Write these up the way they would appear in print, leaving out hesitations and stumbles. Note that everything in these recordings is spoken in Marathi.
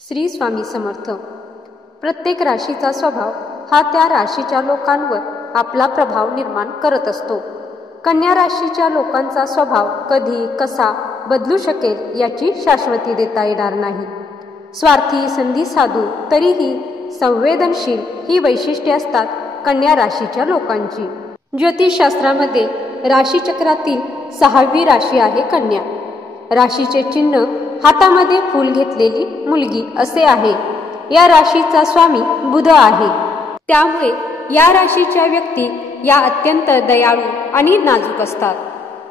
श्री स्वामी समर्थ. प्रत्येक राशीचा स्वभाव हा त्या राशीच्या लोकांवर आपला प्रभाव निर्माण करत असतो. कन्या राशीच्या लोकांचा स्वभाव कधी कसा बदलू शकेल याची शाश्वती देता येणार नाही. स्वार्थी, संधी साधू तरीही संवेदनशील ही वैशिष्ट्ये असतात कन्या राशीच्या लोकांची. ज्योतिषशास्त्रामध्ये राशीचक्रातील 6वी राशी आहे कन्या. राशीचे चिन्ह हातामध्ये फूल घेतलेली मुलगी असे आहे. या राशीचा स्वामी बुध आहे. त्यामुळे या राशीच्या व्यक्ती या अत्यंत दयाळू आणि नाजूक असतात.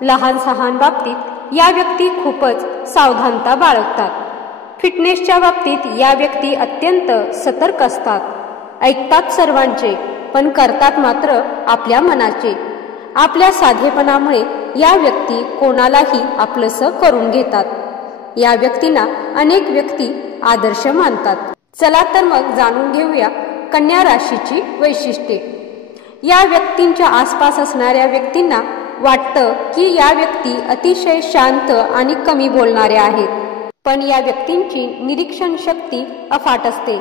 लहान सहान बाबतीत या व्यक्ती खूपच सावधानता बाळगतात. फिटनेसच्या बाबतीत या व्यक्ती अत्यंत सतर्क असतात. ऐकतात सर्वांचे पण करतात मात्र आपल्या मनाचे. आपल्या साधेपणामुळे या व्यक्ती कोणालाही आपलंसं करून घेतात. या व्यक्तींना अनेक व्यक्ती आदर्श मानतात. चला तर मग जाणून घेऊया कन्या राशीची वैशिष्ट्ये. या व्यक्तींच्या आसपास असणाऱ्या व्यक्तींना वाटतं की या व्यक्ती अतिशय शांत आणि कमी बोलणाऱ्या आहेत, पण या व्यक्तींची निरीक्षण शक्ती अफाट असते.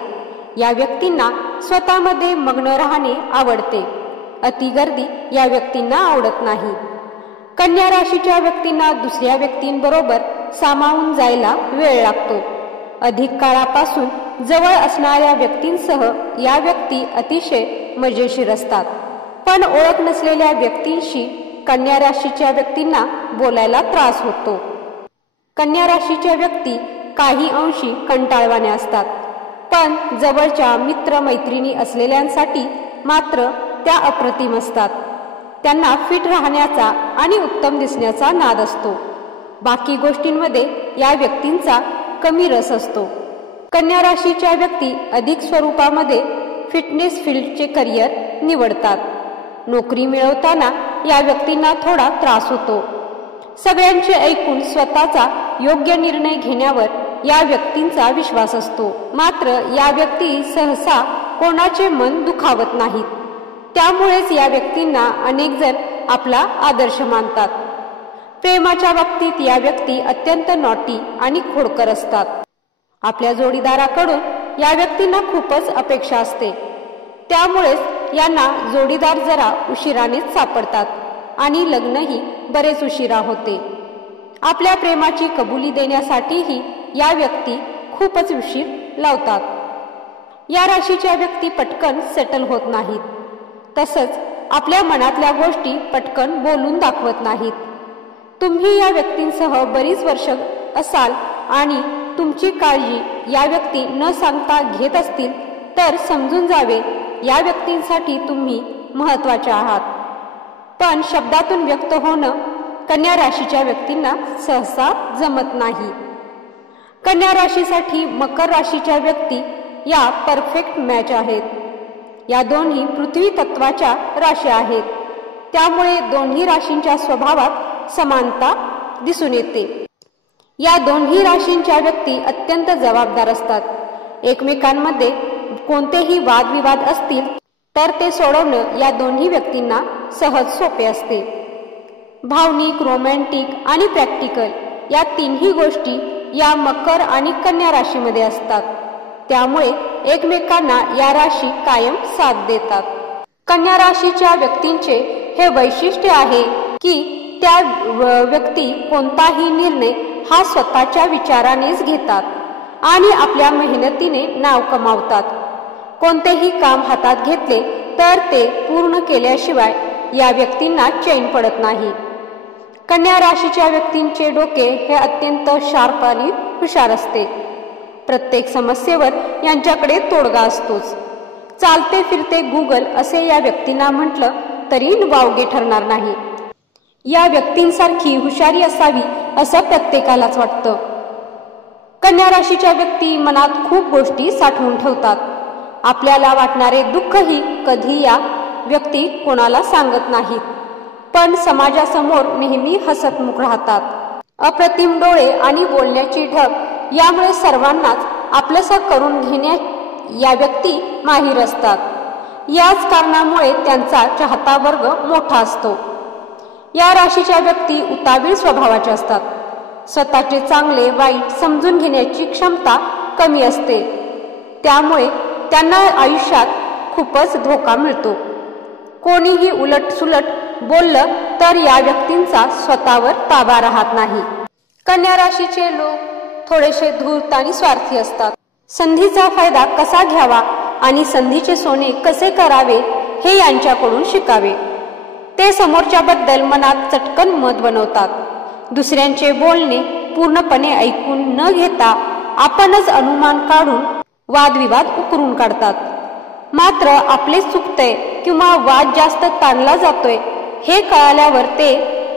या व्यक्तींना स्वतःमध्ये मग्न राहणे आवडते. अतिगर्दी या व्यक्तींना आवडत नाही. कन्या राशीच्या व्यक्तींना दुसऱ्या व्यक्तींबरोबर सामावून जायला वेळ लागतो. अधिक काळापासून जवळ असणाऱ्या व्यक्तींसह या व्यक्ती अतिशय मजेशीर असतात. पण ओळख नसलेल्या व्यक्तींशी कन्या राशीच्या व्यक्तींना बोलायला त्रास होतो. कन्या राशीच्या व्यक्ती काही अंशी कंटाळवाण्या असतात, पण जवळच्या मित्र मैत्रिणी असलेल्यांसाठी मात्र त्या अप्रतिम असतात. त्यांना फिट राहण्याचा आणि उत्तम दिसण्याचा नाद असतो. बाकी गोष्टींमध्ये या व्यक्तींचा कमी रस असतो. कन्या राशीच्या व्यक्ती अधिक स्वरूपामध्ये फिटनेस फील्डचे करिअर निवडतात. नोकरी मिळवताना या व्यक्तींना थोडा त्रास होतो. सगळ्यांचे ऐकून स्वतःचा योग्य निर्णय घेण्यावर या व्यक्तींचा विश्वास असतो. मात्र या व्यक्ती सहसा कोणाचे मन दुखावत नाहीत. त्यामुळेच या व्यक्तींना अनेक जण आपला आदर्श मानतात. प्रेमाच्या बाबतीत या व्यक्ती अत्यंत नॉटी आणि खोडकर असतात. आपल्या जोडीदाराकडून या व्यक्तींना खूपच अपेक्षा असते. त्यामुळेच यांना जोडीदार जरा उशिरानेच सापडतात आणि लग्नही बरेच उशिरा होते. आपल्या प्रेमाची कबुली देण्यासाठीही या व्यक्ती खूपच उशीर लावतात. या राशीच्या व्यक्ती पटकन सेटल होत नाहीत. तसंच आपल्या मनातल्या गोष्टी पटकन बोलून दाखवत नाहीत. तुम्ही या व्यक्तींसह बरीच वर्ष असाल आणि तुमची काळजी या व्यक्ती न सांगता घेत असतील तर समजून जावे या व्यक्तींसाठी तुम्ही महत्त्वाचे आहात. पण शब्दातून व्यक्त होणं कन्या राशीच्या व्यक्तींना सहसा जमत नाही. कन्या राशीसाठी मकर राशीच्या व्यक्ती या परफेक्ट मॅच आहेत. या दोन्ही पृथ्वी तत्वाच्या राशी आहेत. त्यामुळे दोन्ही राशींच्या स्वभावात समानता दिसून येते. या दोन्ही राशींच्या व्यक्ती अत्यंत जबाबदार असतात. एकमेकांमध्ये कोणतेही वादविवाद असतील तर ते सोडवणं या दोन्ही व्यक्तींना सहज सोपे असते. भावनिक, रोमॅन्टिक आणि प्रॅक्टिकल या तिन्ही गोष्टी या मकर आणि कन्या राशीमध्ये असतात. त्यामुळे एकमेकांना या राशी कायम साथ देतात. कन्या राशीच्या व्यक्तींचे हे वैशिष्ट्य आहे की त्या व्यक्ती कोणताही निर्णय हा स्वतःच्या विचारानेच घेतात आणि आपल्या मेहनतीने नाव कमावतात. कोणतेही काम हातात घेतले तर ते पूर्ण केल्याशिवाय या व्यक्तींना चैन पडत नाही. कन्या राशीच्या व्यक्तींचे डोके हे अत्यंत शार्प आणि हुशार असते. प्रत्येक समस्येवर यांच्याकडे तोडगा असतोच. चालते फिरते गुगल असे या व्यक्तींना म्हटलं तरी वावगे ठरणार नाही. या व्यक्तींसारखी हुशारी असावी असं प्रत्येकालाच वाटतं. कन्या राशीच्या व्यक्ती मनात खूप गोष्टी साठवून ठेवतात. आपल्याला वाटणारे दुःखही कधी या व्यक्ती कोणाला सांगत नाहीत, पण समाजासमोर नेहमी हसतमुख राहतात. अप्रतिम डोळे आणि बोलण्याची ढब यामुळे सर्वांनाच आपलंसं करून घेण्यात या व्यक्ती माहीर असतात. याच कारणामुळे त्यांचा चाहता वर्ग मोठा असतो. या राशीच्या व्यक्ती उतावीळ स्वभावाच्या असतात. स्वतःचे चांगले वाईट समजून घेण्याची क्षमता कमी असते, त्यामुळे त्यांना आयुष्यात खूपच धोका मिळतो. कोणीही उलटसुलट बोललं तर या व्यक्तींचा स्वतःवर ताबा राहत नाही. कन्या राशीचे लोक थोडेसे धूर्त आणि स्वार्थी असतात. संधीचा फायदा कसा घ्यावा आणि संधीचे सोने कसे करावे हे यांच्याकडून शिकावे. ते समोरच्याबद्दल मनात चटकन मत बनवतात. दुसऱ्यांचे बोलणे पूर्णपणे ऐकून न घेता आपणच अनुमान काढून वादविवाद उकरून काढतात. मात्र आपले चुकतंय किंवा वाद जास्त ताणला जातोय हे कळाल्यावर ते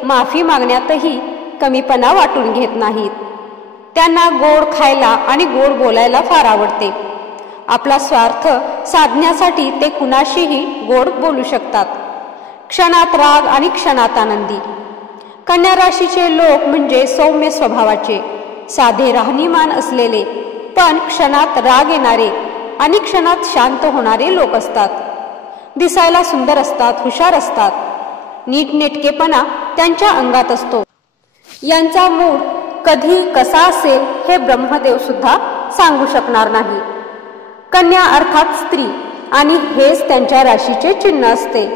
माफी मागण्यातही कमीपणा वाटून घेत नाहीत. त्यांना गोड खायला आणि गोड बोलायला फार आवडते. आपला स्वार्थ साधण्यासाठी ते कुणाशीही गोड बोलू शकतात. क्षणात राग आणि क्षणात आनंदी. कन्या राशीचे लोक म्हणजे सौम्य स्वभावाचे, साधे राहणीमान असलेले, पण क्षणात राग येणारे आणि क्षणात शांत होणारे लोक असतात. दिसायला सुंदर असतात, हुशार असतात. नीटनेटकेपणा त्यांच्या अंगात असतो. यांचा मूड कधी कसा असेल हे ब्रह्मदेव सुद्धा सांगू शकणार नाही. कन्या अर्थात स्त्री आणि हेच त्यांच्या राशीचे चिन्ह असते.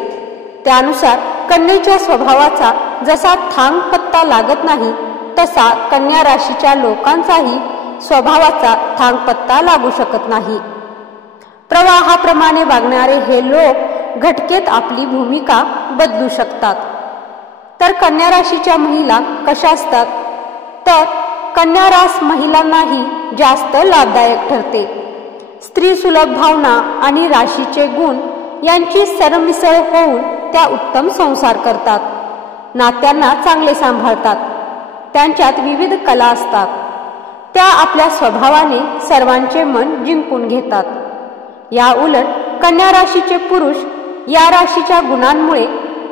त्यानुसार कन्येच्या स्वभावाचा जसा थांग पत्ता लागत नाही तसा कन्या राशीच्या लोकांचाही स्वभावाचा थांग पत्ता लागू शकत नाही. प्रवाहाप्रमाणे वागणारे हे लोक घटकेत आपली भूमिका बदलू शकतात. तर कन्या राशीच्या महिला कशा असतात? तर कन्या रास महिलांनाही जास्त लाभदायक ठरते. स्त्री सुलभ भावना आणि राशीचे गुण यांची सरमिसळ होऊन त्या उत्तम संसार करतात. नात्यांना चांगले सांभाळतात. त्यांच्यात विविध कला असतात. त्या आपल्या स्वभावाने सर्वांचे मन जिंकून घेतात. या उलट कन्या राशीचे पुरुष या राशीच्या गुणांमुळे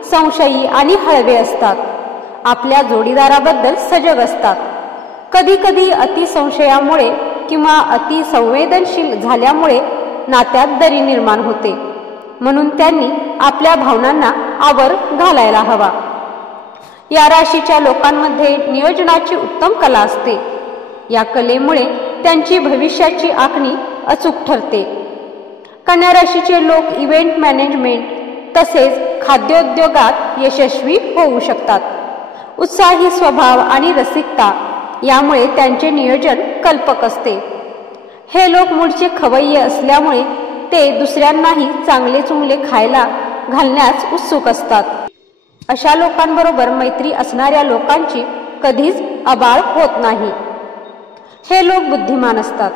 संशयी आणि हळवे असतात. आपल्या जोडीदाराबद्दल सजग असतात. कधी कधी अतिसंशयामुळे किंवा अतिसंवेदनशील झाल्यामुळे नात्यात दरी निर्माण होते. म्हणून त्यांनी आपल्या भावनांना आवर घालायला हवा. या राशीच्या लोकांमध्ये नियोजनाची उत्तम कला असते. या कलेमुळे त्यांची भविष्याची आखणी अचूक ठरते. कन्या राशीचे लोक इव्हेंट मॅनेजमेंट तसेच खाद्योद्योगात यशस्वी होऊ शकतात. उत्साही स्वभाव आणि रसिकता यामुळे त्यांचे नियोजन कल्पक असते. हे लोक मूळचे खवय्ये असल्यामुळे ते दुसऱ्यांनाही चांगले चुंगले खायला घालण्यास उत्सुक असतात. अशा लोकांबरोबर मैत्री असणाऱ्या लोकांची कधीच आबाळ होत नाही. हे लोक बुद्धिमान असतात.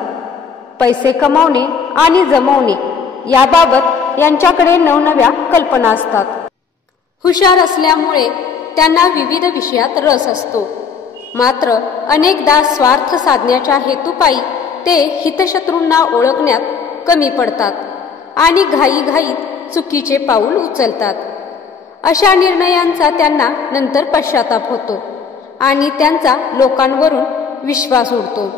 पैसे कमावणे आणि जमवणे याबाबत यांच्याकडे नवनव्या कल्पना असतात. हुशार असल्यामुळे त्यांना विविध विषयात रस असतो. मात्र अनेकदा स्वार्थ साधण्याच्या हेतुपायी ते हितशत्रूंना ओळखण्यात कमी पडतात आणि घाईघाईत चुकीचे पाऊल उचलतात. अशा निर्णयांचा त्यांना नंतर पश्चाताप होतो आणि त्यांचा लोकांवरून विश्वास उडतो.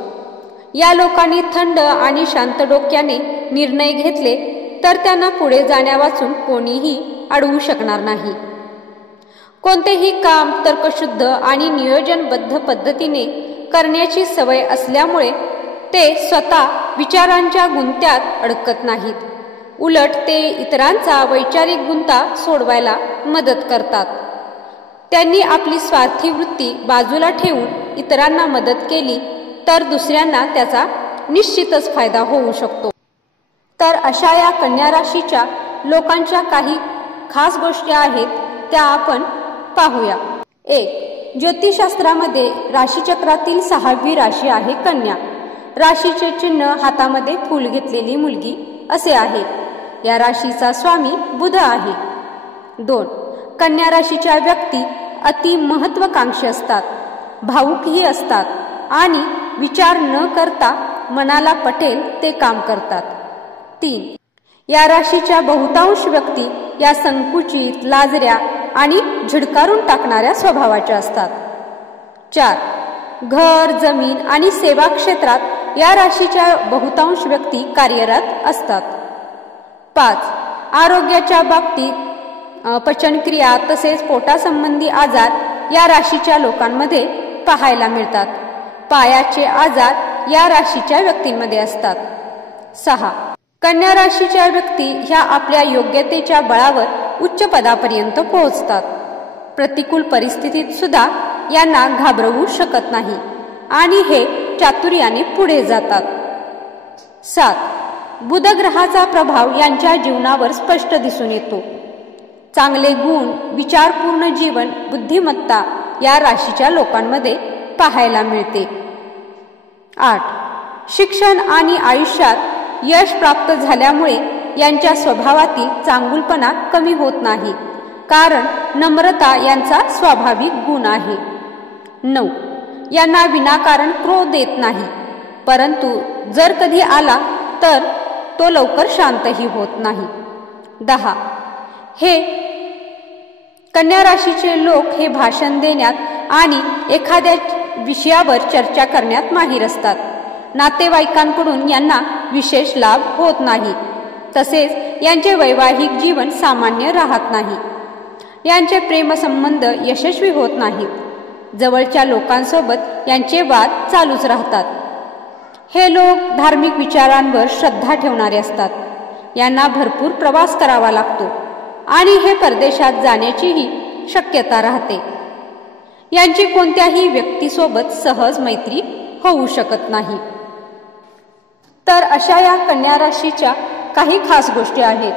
या लोकांनी थंड आणि शांत डोक्याने निर्णय घेतले तर त्यांना पुढे जाण्यावाचून कोणीही अडवू शकणार नाही. कोणतेही काम तर्कशुद्ध आणि नियोजनबद्ध पद्धतीने करण्याची सवय असल्यामुळे ते स्वतः विचारांच्या गुंत्यात अडकत नाहीत. उलट ते इतरांचा वैचारिक गुंता सोडवायला मदत करतात. त्यांनी आपली स्वार्थी वृत्ती बाजूला ठेवून इतरांना मदत केली तर दुसऱ्यांना त्याचा निश्चितच फायदा होऊ शकतो. तर अशा या कन्या राशीच्या लोकांच्या काही खास गोष्टी आहेत त्या आपण पाहूया. 1. ज्योतिषशास्त्रामध्ये राशीचक्रातील 6वी राशी आहे कन्या. राशीचे चिन्ह हातामध्ये फूल घेतलेली मुलगी असे आहे. या राशीचा स्वामी बुध आहे. 2. कन्या राशीच्या व्यक्ती अति महत्वाकांक्षी असतात, भावुकही असतात आणि विचार न करता मनाला पटेल ते काम करतात. 3. या राशीच्या बहुतांश व्यक्ती या संकुचित, लाजऱ्या आणि झिडकारून टाकणाऱ्या स्वभावाच्या असतात. 4. घर, जमीन आणि सेवा क्षेत्रात या राशीच्या बहुतांश व्यक्ती कार्यरत असतात. 5. आरोग्याच्या बाबतीत पचनक्रिया तसेच पोटासंबंधी आजार या राशीच्या लोकांमध्ये पाहायला मिळतात. पायाचे आजार या राशीच्या व्यक्तींमध्ये असतात. 6. कन्या राशीच्या व्यक्ती ह्या आपल्या योग्यतेच्या बळावर उच्च पदापर्यंत पोहोचतात. प्रतिकूल परिस्थितीत सुद्धा यांना घाबरवू शकत नाही आणि हे चातुर्याने पुढे जातात. 7. बुध ग्रहाचा प्रभाव यांच्या जीवनावर स्पष्ट दिसून येतो. चांगले गुण, विचारपूर्ण जीवन, बुद्धिमत्ता या राशीच्या लोकांमध्ये पाहायला मिळते. 8. शिक्षण आणि आयुष्यात यश प्राप्त झाल्यामुळे यांच्या स्वभावातील चांगुलपणा कमी होत नाही, कारण नम्रता यांचा स्वाभाविक गुण आहे. 9. यांना विनाकारण क्रोध येत नाही, परंतु जर कधी आला तर तो लवकर शांतही होत नाही. 10. हे कन्या राशीचे लोक हे भाषण देण्यात आणि एखाद्या विषयावर चर्चा करण्यात माहीर असतात. नातेवाईकांकडून यांना विशेष लाभ होत नाही, तसेच यांचे वैवाहिक जीवन सामान्य राहत नाही. यांचे प्रेमसंबंध यशस्वी होत नाहीत. जवळच्या लोकांसोबत यांचे वाद चालूच राहतात. हे लोक धार्मिक विचारांवर श्रद्धा ठेवणारे असतात. यांना भरपूर प्रवास करावा लागतो आणि हे परदेशात जाण्याचीही शक्यता राहते. यांची कोणत्याही व्यक्तीसोबत सहज मैत्री होऊ शकत नाही. तर अशा या कन्या राशीच्या काही खास गोष्टी आहेत.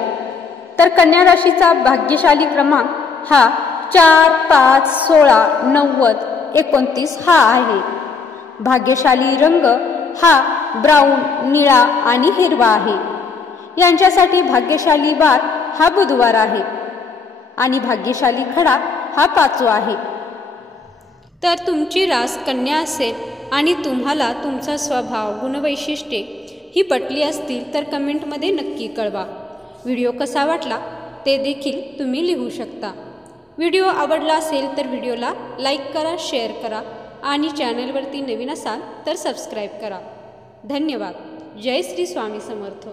तर कन्या राशीचा भाग्यशाली क्रमांक हा 4, 5, 16, 90, 29 हा आहे. भाग्यशाली रंग हा ब्राऊन, निळा आणि हिरवा आहे. यांच्यासाठी भाग्यशाली वार हा बुधवार आहे आणि भाग्यशाली खडा हा 5वा आहे. तर तुमची रास कन्या असेल आणि तुम्हाला तुमचा स्वभाव, गुणवैशिष्ट्ये ही पटली असतील तर कमेंटमध्ये नक्की कळवा. व्हिडिओ कसा वाटला ते देखील तुम्ही लिहू शकता. व्हिडिओ आवडला असेल तर व्हिडिओला लाईक करा, शेअर करा आणि चॅनलवरती नवीन असाल तर सबस्क्राईब करा. धन्यवाद. जय श्री स्वामी समर्थ.